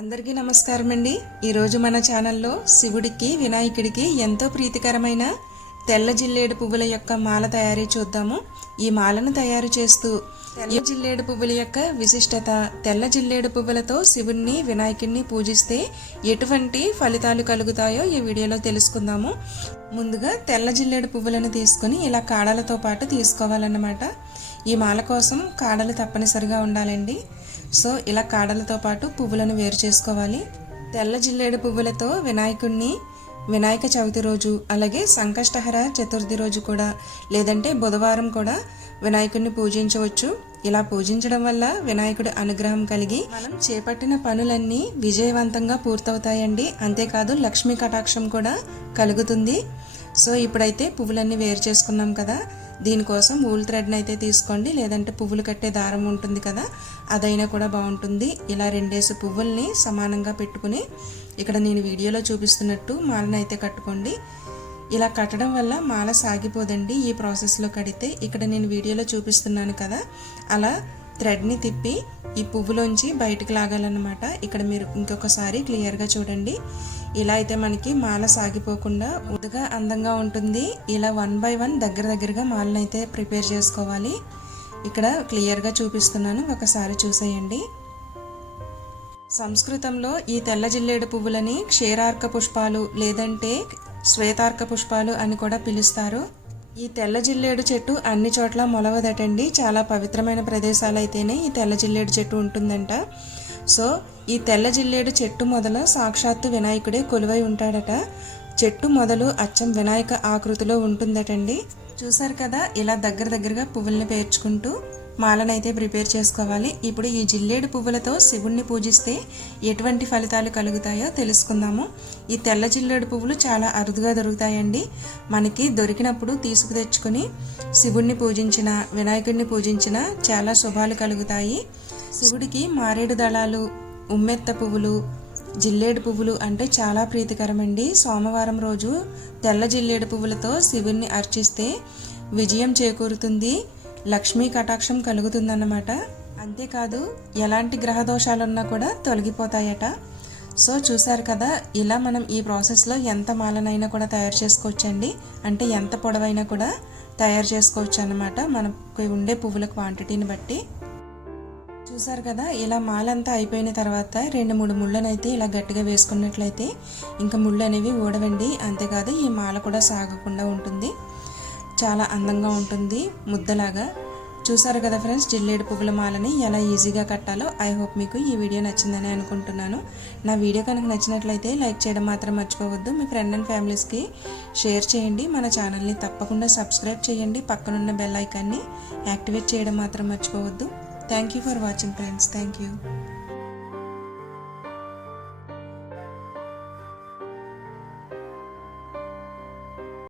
అందరికీ నమస్కారం అండి ఈరోజు మన ఛానల్లో శివుడికి వినాయకుడికి ఎంతో ప్రీతికరమైన తెల్ల జిల్లేడు పువ్వుల యొక్క మాల తయారీ చూద్దాము. ఈ మాలను తయారు చేస్తూ తెల్ల జిల్లేడు పువ్వుల యొక్క విశిష్టత తెల్ల జిల్లేడు పువ్వులతో శివుణ్ణి వినాయకుడిని పూజిస్తే ఎటువంటి ఫలితాలు కలుగుతాయో ఈ వీడియోలో తెలుసుకుందాము. ముందుగా తెల్ల జిల్లేడు పువ్వులను తీసుకొని ఇలా కాడలతో పాటు తీసుకోవాలన్నమాట. ఈ మాల కోసం కాడలు తప్పనిసరిగా ఉండాలండి. సో ఇలా కాడలతో పాటు పువ్వులను వేరు చేసుకోవాలి. తెల్ల జిల్లేడు పువ్వులతో వినాయకుడిని వినాయక చవితి రోజు అలాగే సంకష్టహర చతుర్థి రోజు కూడా లేదంటే బుధవారం కూడా వినాయకుడిని పూజించవచ్చు. ఇలా పూజించడం వల్ల వినాయకుడి అనుగ్రహం కలిగి మనం చేపట్టిన పనులన్నీ విజయవంతంగా పూర్తవుతాయండి. అంతేకాదు లక్ష్మీ కటాక్షం కూడా కలుగుతుంది. సో ఇప్పుడైతే పువ్వులన్నీ వేరు చేసుకున్నాం కదా. దీనికోసం ఊల్ థ్రెడ్ని అయితే తీసుకోండి. లేదంటే పువ్వులు కట్టే దారం ఉంటుంది కదా అదైనా కూడా బాగుంటుంది. ఇలా రెండేసి పువ్వుల్ని సమానంగా పెట్టుకుని ఇక్కడ నేను వీడియోలో చూపిస్తున్నట్టు మాలను అయితే కట్టుకోండి. ఇలా కట్టడం వల్ల మాల సాగిపోదండి ఈ ప్రాసెస్లో కడితే. ఇక్కడ నేను వీడియోలో చూపిస్తున్నాను కదా అలా థ్రెడ్ని తిప్పి ఈ పువ్వులోంచి బయటకు లాగాలన్నమాట. ఇక్కడ మీరు ఇంకొకసారి క్లియర్గా చూడండి. ఇలా అయితే మనకి మాల సాగిపోకుండా ఉదగా అందంగా ఉంటుంది. ఇలా వన్ బై వన్ దగ్గర దగ్గరగా మాలను అయితే ప్రిపేర్ చేసుకోవాలి. ఇక్కడ క్లియర్గా చూపిస్తున్నాను. ఒకసారి చూసేయండి. సంస్కృతంలో ఈ తెల్ల జిల్లేడు పువ్వులని క్షీరార్క పుష్పాలు లేదంటే శ్వేతార్క పుష్పాలు అని కూడా పిలుస్తారు. ఈ తెల్ల జిల్లేడు చెట్టు అన్ని చోట్ల మొలవదటండి. చాలా పవిత్రమైన ప్రదేశాలు అయితేనే ఈ తెల్ల జిల్లేడు చెట్టు ఉంటుందంట. సో ఈ తెల్ల జిల్లేడు చెట్టు మొదల సాక్షాత్తు వినాయకుడే కొలువై ఉంటాడట. చెట్టు మొదలు అచ్చం వినాయక ఆకృతిలో ఉంటుందటండి. చూసారు కదా ఇలా దగ్గర దగ్గరగా పువ్వుల్ని పేర్చుకుంటూ మాలనైతే ప్రిపేర్ చేసుకోవాలి. ఇప్పుడు ఈ జిల్లేడు పువ్వులతో శివుణ్ణి పూజిస్తే ఎటువంటి ఫలితాలు కలుగుతాయో తెలుసుకుందాము. ఈ తెల్ల జిల్లేడు పువ్వులు చాలా అరుదుగా దొరుకుతాయండి. మనకి దొరికినప్పుడు తీసుకు తెచ్చుకొని శివుణ్ణి పూజించిన వినాయకుడిని పూజించిన చాలా శుభాలు కలుగుతాయి. శివుడికి మారేడు దళాలు ఉమ్మెత్త పువ్వులు జిల్లేడు పువ్వులు అంటే చాలా ప్రీతికరమండి. సోమవారం రోజు తెల్ల జిల్లేడు పువ్వులతో శివుణ్ణి అర్చిస్తే విజయం చేకూరుతుంది. లక్ష్మీ కటాక్షం కలుగుతుందన్నమాట. అంతేకాదు ఎలాంటి గ్రహ దోషాలున్నా కూడా తొలగిపోతాయట. సో చూసారు కదా ఇలా మనం ఈ ప్రాసెస్లో ఎంత మాలనైనా కూడా తయారు చేసుకోవచ్చండి. అంటే ఎంత పొడవైనా కూడా తయారు చేసుకోవచ్చు అన్నమాట మనకి ఉండే పువ్వుల క్వాంటిటీని బట్టి. చూసారు కదా ఇలా మాలంతా అయిపోయిన తర్వాత రెండు మూడు ముళ్ళనైతే ఇలా గట్టిగా వేసుకున్నట్లయితే ఇంకా ముళ్ళు అనేవి ఊడవండి. అంతేకాదు ఈ మాల కూడా సాగకుండా ఉంటుంది. చాలా అందంగా ఉంటుంది. ముద్దలాగా. చూసారు కదా ఫ్రెండ్స్ జిల్లేడు పువ్వుల మాలని ఎలా ఈజీగా కట్టాలో. ఐ హోప్ మీకు ఈ వీడియో నచ్చిందని అనుకుంటున్నాను. నా వీడియో కనుక నచ్చినట్లయితే లైక్ చేయడం మాత్రం మర్చిపోవద్దు. మీ ఫ్రెండ్ అండ్ ఫ్యామిలీస్కి షేర్ చేయండి. మన ఛానల్ని తప్పకుండా సబ్స్క్రైబ్ చేయండి. పక్కనున్న బెల్ ఐకాన్ని యాక్టివేట్ చేయడం మాత్రం మర్చిపోవద్దు. Thank you for watching friends thank you